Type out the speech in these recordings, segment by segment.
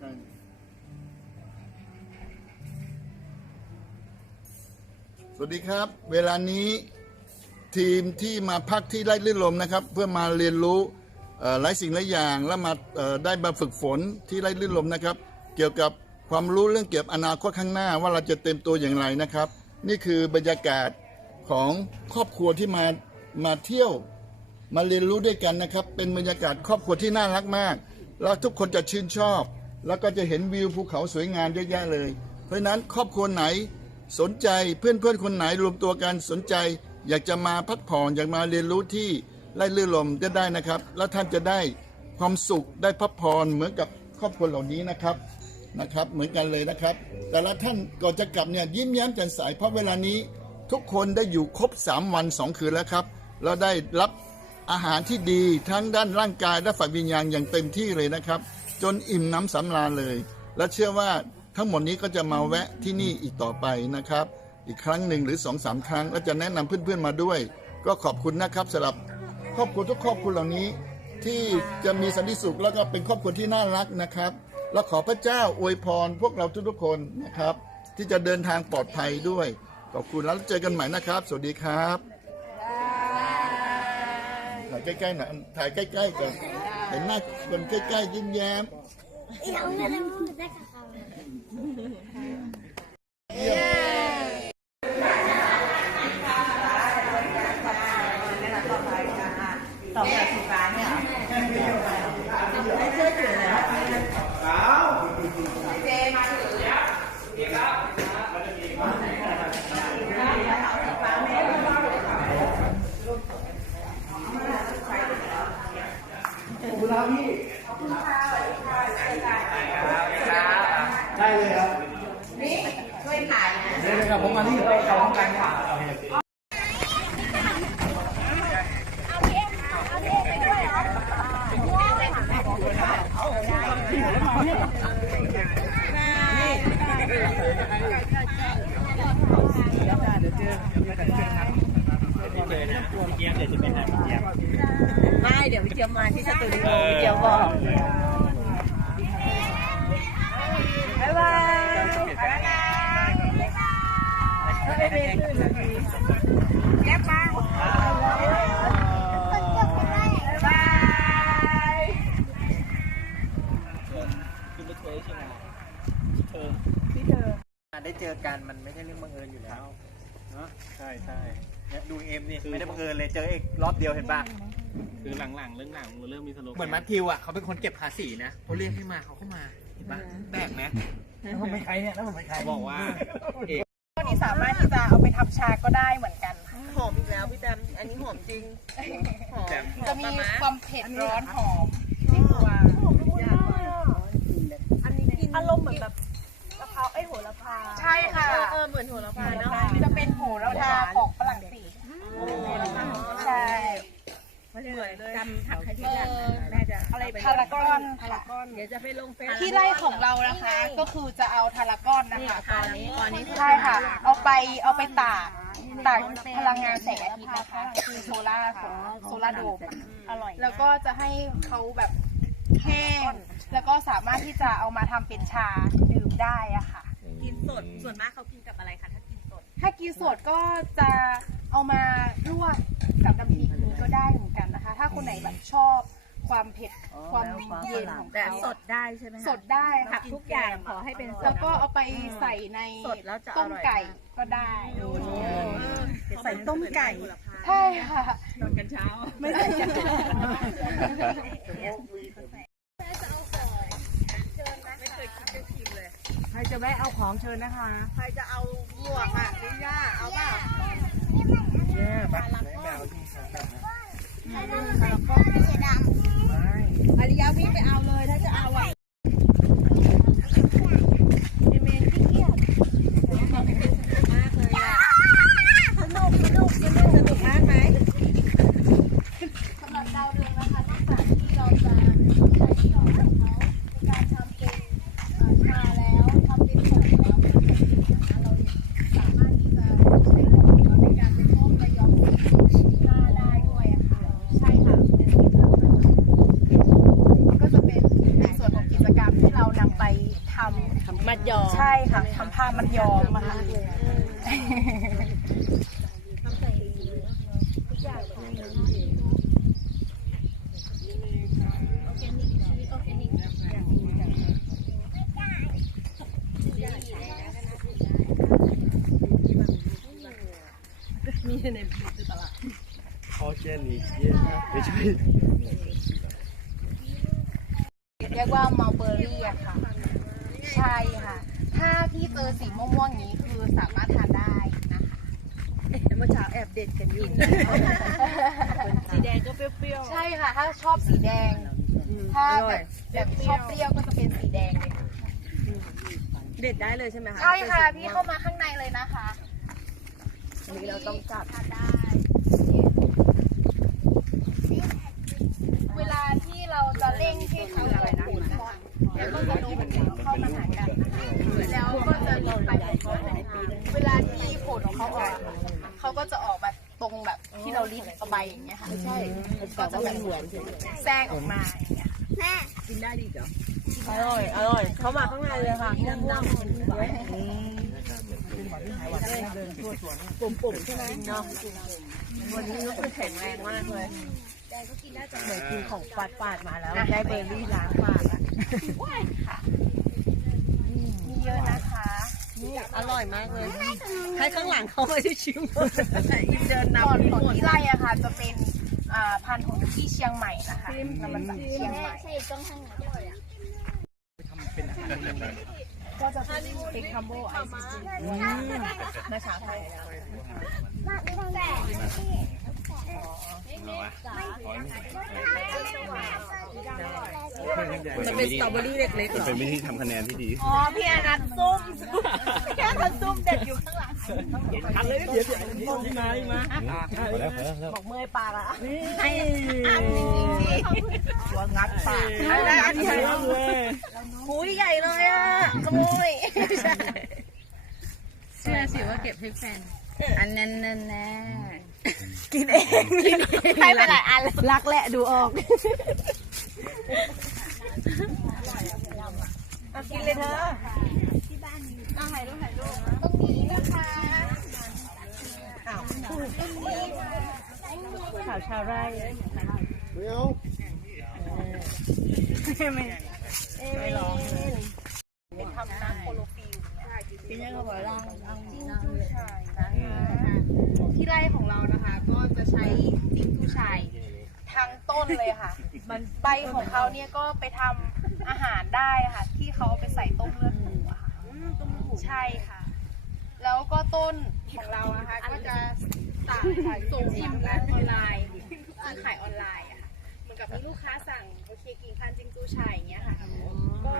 ใกล้สวัสดีครับ เวลานี้ทีมที่มาพักที่ไร่ลื่นลมนะครับ เพื่อมาเรียนรู้หลายสิ่งหลายอย่างแล้วมาได้มาฝึกฝนที่ไร่ลื่นลมนะครับ เกี่ยวกับความรู้เรื่องเกี่ยวกับอนาคตข้างหน้าว่าเราจะเต็มตัวอย่างไรนะครับ นี่คือบรรยากาศของครอบครัวที่มามาเที่ยวมาเรียนรู้ด้วยกันนะครับ เป็นบรรยากาศครอบครัวที่น่ารักมาก แล้วทุกคนจะชื่นชอบ แล้วก็จะเห็นวิวภูเขาสวยงามเยอะแยะเลย เพราะนั้นครอบครัวไหนสนใจเพื่อนเพื่อนๆคนไหนรวมตัวกันสนใจ อยากจะมาพักผ่อนอยากมาเรียนรู้ที่ไร่ลื่นลมจะได้นะครับ แล้วท่านจะได้ความสุขได้พักผ่อนเหมือนกับครอบครัวเหล่านี้นะครับนะครับ เหมือนกันเลยนะครับ แต่ละท่านก่อนจะกลับเนี่ยยิ้มแย้มแจ่มใสเพราะเวลานี้ทุกคนได้อยู่ครบ 3 วัน 2 คืนแล้วครับแล้วได้รับอาหารที่ดีทั้งด้านร่างกายและฝ่ายวิญญาณอย่างเต็มที่เลยนะครับ จนอิ่มน้ำสำราญเลย และเชื่อว่าทั้งหมดนี้ก็จะมาแวะที่นี่อีกต่อไปนะครับ อีกครั้งหนึ่งหรือ2องสามครั้ง และจะแนะนำเพื่อนๆมาด้วย ก็ขอบคุณนะครับสำหรับครอบครัวทุกครอบครัวเหล่านี้ ที่จะมีสันติสุขแล้วก็เป็นครอบครัวที่น่ารักนะครับ และขอพระเจ้าอวยพรพวกเราทุกๆคนนะครับ ที่จะเดินทางปลอดภัยด้วย ขอบคุณแล้วเจอกันใหม่นะครับ สวัสดีครับถ่ายใกล้ๆหน่อยถ่ายใกล้ๆก่อน เห็นหน้าคนใกล้ๆยิ้มแย้มแบบสีฟ้าเนี่ยเหรอไม่เชื่อถือเลยเจมาถือ ได้เลยครับ นี่ช่วยขายนะ เดี๋ยวเลยครับผมมาที่ไปกับพร้อมกันค่ะ ไม่เดี๋ ยวพี่เจียมมาที่สตูดิโอพี่เจียมบอกบ๊ายบายบ๊ายบายไม่เป็นแยกมาบ๊ายบายได้เจอกันมันไม่ใช่เรื่องบังเอิญอยู่แล้วเนาะใช่ใช่เนี่ยดูเอ็มนี่ไม่ได้บังเอิญเลยเจอเอกรอบเดียวเห็นป่ะ คือหลังๆเรื่องหนังมันเริ่มมีสโลแกนเหมือนมัทธิวอะเขาเป็นคนเก็บภาษีนะเขาเรียกให้มาเขาเข้ามาเห็นป่ะแปลกไหมแล้วผมเป็นใครเนี่ยแล้วผมเป็นใครเขาบอกว่าตัวนี้สามารถที่จะเอาไปทำชาก็ได้เหมือนกันค่ะหอมอีกแล้วพี่แตมอันนี้หอมจริงหอมจะมีความเผ็ดร้อนหอมที่ตัวอันนี้กินอารมณ์เหมือนแบบกะเพราไอ้โหระพาใช่ค่ะเออเหมือนโหระพาเนาะ จะเป็นโหระพาของฝรั่งเศสใช่ เหมือนเลยจำถักให้ที่กันแม่จะอะไรพารากอนพารากอนเดี๋ยวจะไปลงเฟซที่ไร่ของเรานะคะ ก็คือจะเอาทารากอนนะคะตอนนี้ตอนนี้ใช่ค่ะ เอาไปเอาไปตากตากพลังงานแสงอาทิตย์นะคะคือโซล่าของโซล่าโดมอร่อยแล้วก็จะให้เขาแบบแห้งแล้วก็สามารถที่จะเอามาทำเป็นชาดื่มได้อะค่ะ กินสดส่วนมากเขากินกับอะไรคะ ถ้ากินสดถ้ากินสดก็จะเอามาลวกกับน้ำพริกนี้ก็ได้เหมือนกันนะคะ ถ้าคนไหนแบบชอบความเผ็ดความเย็นของแต่เขาสดได้ใช่ไหมคะสดได้ค่ะทุกอย่างขอให้เป็นสดแล้วก็เอาไปใส่ในสดแล้วจะอต้มร่อยไก่ก็ได้ใส่ต้มไก่ ใช่ค่ะนอนกันเช้าไม่ใส่กัน ใค รจะแวะเอาของเชิญนะคะ ใครจะเอาหมวกอะลิย่าเอาเปล่าอาริยาวิ่งไปเอาเลยถ้าจะเอาอะเอเมนที่เกียจมากเลยอะสนุกสนุกสนุกสนุกมากไหม สำหรับดาวเรืองนะคะนอกจากที่เราจะใช้ที่ดอกของเขาในการทำเป็นเอ่อชาแล้วทำเป็นผงแล้วเป็นผงนะคะเราสามารถที่จะใช้ผงเราในการไปต้มระยองหน้าได้ด้วยอะค่ะใช่ค่ะเป็นสีเหลืองนะคะก็จะเป็นในส่วนของกิจกรรมที่เรา นำไปทำ มัดยอ ใช่ ถ้ามันยอมมาค่ะมีในตลาดออร์แกนิกเย้ไม่ใช่เรียกว่ามัลเบอรี่อะค่ะ ใช่ค่ะ อสีม่วงๆอย่างนี้คือสามารถทานได้นะคะเมื่อเช้าแอบเด็ดกันอยู่ สีแดงก็เปรี้ยวใช่ค่ะ ถ้าชอบสีแดงๆถ้าอร่แบอย บแบบชอบเปรี้ยวก็จะเป็นสีแดงเลยค่ะเด็ดได้เลยใช่ไหมคะใช่ค่ะพี่เข้ามาข้างในเลยนะคะอันนี้เราต้องจับ ทานได้ เวลาที่เราจะเร่งให้เขาอะไรนะ แล้วก็จะโน้ม เข้ามาหากันนะคะแล้วก็จะรีบไปของเขาเวลาที่ผลของเขาออกเขาก็จะออกแบบตรงแบบที่เรารีบเอาใบอย่างเงี้ยค่ะใช่ก็จะแบบแทรกออกมาอย่างเงี้ยกินได้ดีเหรออร่อยอร่อยเขามาข้างในเลยค่ะม่วงม่วงปุ่มๆใช่ไหมเนาะวันนี้ก็คือแข็งแรงมากเลยเหมือนกินของฝาดฝาดๆมาแล้ว ได้เบอร์รี่ล้างปากอะ เยอะนะคะอร่อยมากเลยให้ข้างหลังเขาไม่ได้ชิมอินเดินก่อนนำของที่ไร่อะค่ะ จะเป็นอ่าพันธุ์ของที่เชียงใหม่นะคะนำมาจากเชียงใหม่ใช่ต้องทางไหนด้วยอะก็จะเป็นคัมโบไอซ์เมื่อเช้าไทยแล้ว มาไม่ต้องแต่มันเป็นสตรอเบอรี่เล็กๆเหรอ เป็นวิธีทำคะแนนที่ดี อ๋อพี่อนัทซุ่มพี่อนัทซุ่มเด็ดอยู่ข้างหลังอันเลยเดี๋ยวเดี๋ยวนี่มานี่มาพอแล้วพอแล้วพอแล้วบอกเมื่อยปากอะให้ตัวงัดปากอันนั้นอันใหญ่เลยหูยใหญ่เลยอะขโมยใช่เชื่อสิว่าเก็บให้แฟนอันนั้นแน่แน่กินเองกินเองให้ไปหลายอันเลยรักแหละดูออก เอากินเลยเธอเอาถ่ายรูปถ่ายรูปตรงนี้นะคะข่าวชาวไร่ไม่เอาไม่ร้องเป็นทำน้ำโคโลฟิลกินยังก็บอกร่างเอาน้ใช่นะคะที่ไร่ของเรานะคะ ก็จะใช้จิ้งจูชายทั้งต้นเลยค่ะ มันใบของเขาเนี่ยก็ไปทำอาหารได้ค่ะ ที่เขาเอาไปใส่ต้มเลือดหมูอะค่ะใช่ค่ะ แล้วก็ต้นของเรานะคะก็จะสั่งส่งทางร้านออนไลน์คือขายออนไลน์อะค่ะเหมือนกับมีลูกค้าสั่งโอเคกิ่งพันธุ์จิงจูชายอย่างเงี้ยค่ะ ก็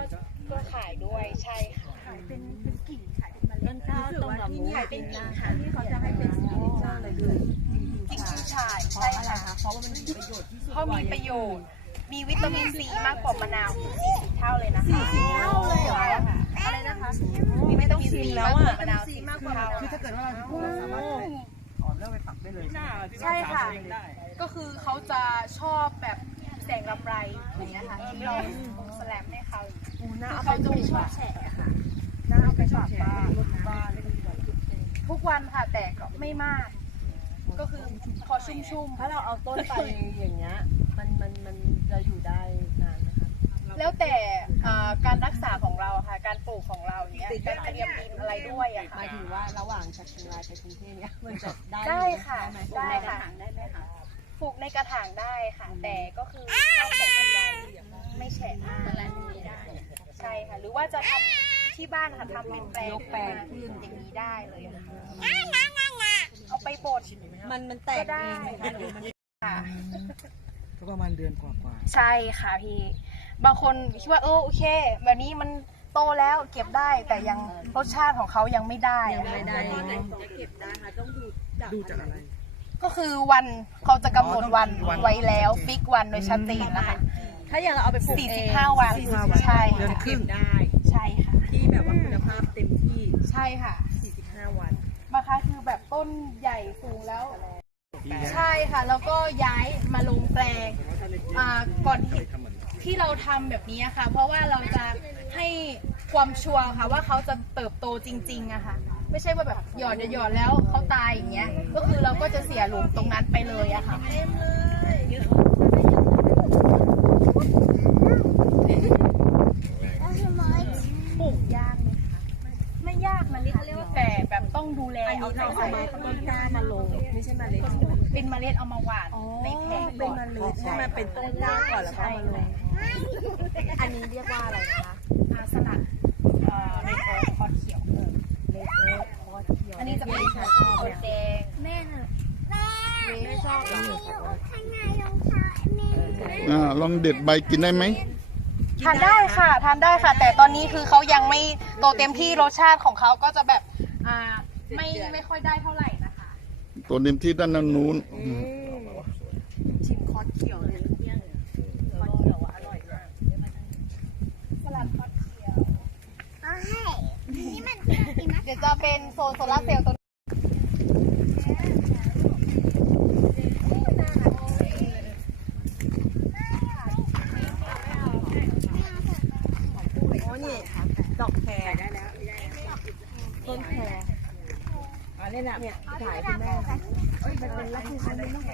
ก็ขายด้วยใช่ค่ะ ขายเป็นเป็นกิ่งขายเป็นเมล็ดข้าวต้มกับหมูขายเป็นกิ่งค่ะที่เขาจะให้เป็นสีชาเลยคือจิงจูชายใช่ค่ะ เพราะว่ามันมีประโยชน์ที่สุดเขามีประโยชน์ มีวิตามินซีมากกว่ามะนาวถึง40เท่าเลยนะคะ40เท่าเลยเหรอ อะไรนะคะ มีวิตามินซีมากกว่ามะนาว40เท่าคือถ้าเกิดว่าเราจะพูดเราสามารถถอนแล้วไปปักได้เลยใช่ค่ะ ก็คือเขาจะชอบแบบแสงลำไรอย่างเงี้ยค่ะที่เราลงสแลมให้เขาน่าเอาเขาไปจะจุ่ไม่มชอบอะแฉะค่ะน่าเอาไปฝากบ้านบ้านทุกวันค่ะแต่ก็ไม่มาก ก็คือพอชุ่มๆ ถ้าเราเอาต้นไปอย่างเงี้ย มันมันมัน จะอยู่ได้นานนะคะแล้วแต่อ่าการรักษาของเราค่ะ การปลูกของเราเนี้ยการเตรียมดินอะไรด้วยอะหค่ะ มายถึงว่าระหว่างจากเชียงรายไปกรุงเทพเนี้ยมันจะได้ได้ค่ะไหมได้ค่ะปลูกในกระถางได้ค่ะ แต่ก็คือชอบแฉะกำไรไม่แฉะมากอะไรนี้ได้ ใช่ค่ะ หรือว่าจะทำที่บ้านค่ะทำเป็นแปลงแปลงขึ้น อย่างนี้ได้เลยค่ะเอาไปบดมันมันแตก็กได้เองค่ะค่ะ ก็ประมาณเดือนกว่าใช่ค่ะพี่ บางคนคิดว่าเออโอเค แบบนี้มันโตแล้วเก็บได้แต่ยังรสชาติของเขายังไม่ได้ยังอะไม่ได้เลยจะเก็บได้ค่ะต้องดูจากๆดูจากอะไร ก็คือวันเขาจะกำหนดวันอ๋อต้องวันไว้แล้วฟิกวันโดยชัดเจนนะคะ ถ้าอย่างเราเอาไปปลูกเอง45วัน45วัน ใช่ เดือนครึ่ง ได้ ใช่ค่ะ ที่แบบว่าคุณภาพเต็มที่ ใช่ค่ะ45 วัน บางครั้งคือแบบต้นใหญ่สูงแล้ว ใช่ค่ะ แล้วก็ย้ายมาลงแปลงอ่าก่อนที่ที่เราทำแบบนี้ค่ะ เพราะว่าเราจะให้ความชัวร์ค่ะว่าเขาจะเติบโตจริงๆอะค่ะ ไม่ใช่ว่าแบบหยอดหยอดๆแล้วเขาตายอย่างเงี้ย ก็คือเราก็จะเสียหลุมตรงนั้นไปเลยอะค่ะแล้วทำไม ปลูกยากไหมคะไม่ยากมันเขาเรียกว่าแต่แบบต้องดูแลเอาใจใส่ต้นกล้ามาลงไม่ใช่เมาเล็ดเป็นเมล็ดเอามาหว่านในแผงเป็ก่นอนเมาเล็ดใช่ไหมเป็นต้นกล้าก่อนแล้วก็ใช่มาลค่ะงอันนี้เรียกว่าอะไรนะคะอาสลัดเอ่อเรดโอ๊คคอเขียว เลดโอ๊คคอเขียวอันนี้จะเป็นชาโคแดงแม่น่ะแม่ไม่ชอบเหรอข้างในรองเท้าแม่อ่าลองเด็ดใบกินได้ไหม ทานได้ค่ะทานได้ค่ะ แต่ตอนนี้คือเขายังไม่โตเต็มที่รสชาติของเขาก็จะแบบอ่า ไม่ไม่ค่อยได้เท่าไหร่นะคะ ตัวเต็มที่ด้านนู้นชิมคอเขียวเนี่ยคอเขียวอะอร่อยมากสลัดคอเขียวเอาให้นี่มันคืออะไรนะเดี๋ยวจะเป็นโซนโซลาร์เซลล์ตัว โอ้นี่ดอกแครได้แล้วต้นแคร อันนี้น่ะเนี่ยถ่ายคุณแม่เอ้ยมันเป็นลักษณะนี้ต้อง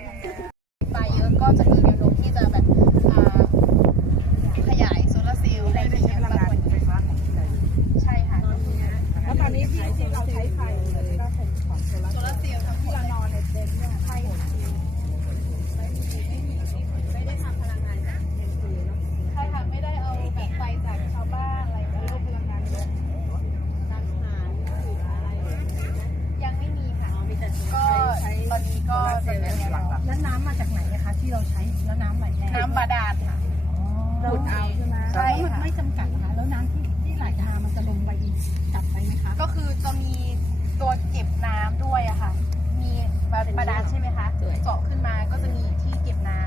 ไฟเยอะก็จะมีแนวโน้มที่จะแบบ แล้วน้ำไหลแรงน้ำบาดาลค่ะขุดเอาใช่ไหมใช่ค่ะ ไม่จำกัดค่ะแล้วน้ำที่ที่ไหลมามันจะลงไปจับไปไหมคะ ก็คือจะมีตัวเก็บน้ำด้วยอะค่ะ มีบาดาลใช่ไหมคะสวย เจาะขึ้นมาก็จะมีที่เก็บน้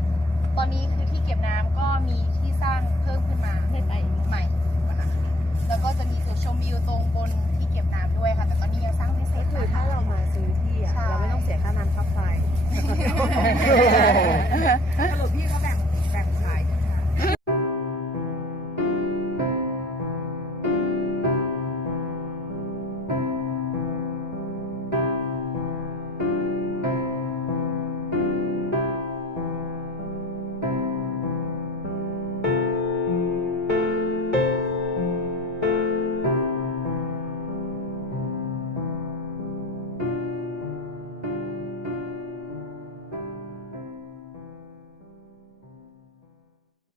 ำตอนนี้คือที่เก็บน้ำก็มีที่สร้างเพิ่มขึ้นมาให้ไใหม่นะคะแล้วก็จะมีจุดชมวิวตรงบนที่เก็บน้ำด้วยค่ะ แต่ตอนนี้ยังสร้างไม่เสร็จอถ้าเรามาซื้อที่อะเราไม่ต้องเสียค่าน้ำค่าไฟ